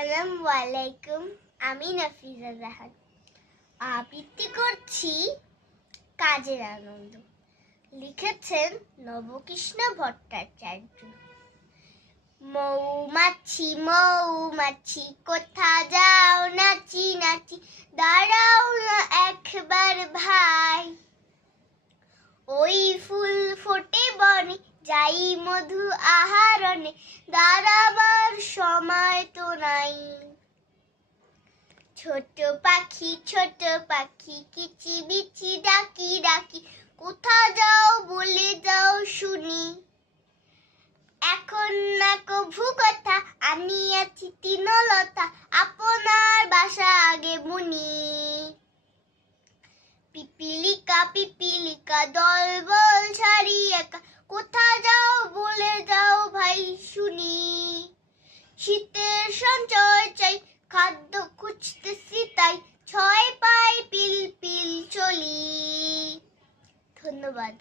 আসসালামু আলাইকুম। আমি নাফিজা জাহান আবৃত্তি করছি কাজের আনন্দ। লিখেছেন নবকৃষ্ণ ভট্টাচার্য। মৌমাছি মৌমাছি কোথা যাও নাচি নাচি, দাঁড়াও না একবার ভাই। ওই ফুল ফোটে বনে, যাই মধু আহারণে, দাঁড়াবার সময় তো নাই। ছোট পাখি কিচিমিচি ডাকি ডাকি, কোথা যাও বলে যাও শুনি। এখন না কভু কথা, আনিয়াছি তৃণলতা, আপনার বাসা আগে বুনি। পিপিলিকা দলবল ছাড়ি একা, কোথা যাও বলে যাও ভাই শুনি। শীতের সঞ্চয় চাই, খাদ্য খুঁজতেছি তাই, 6 পাই পিল পিল চলি। ধন্যবাদ।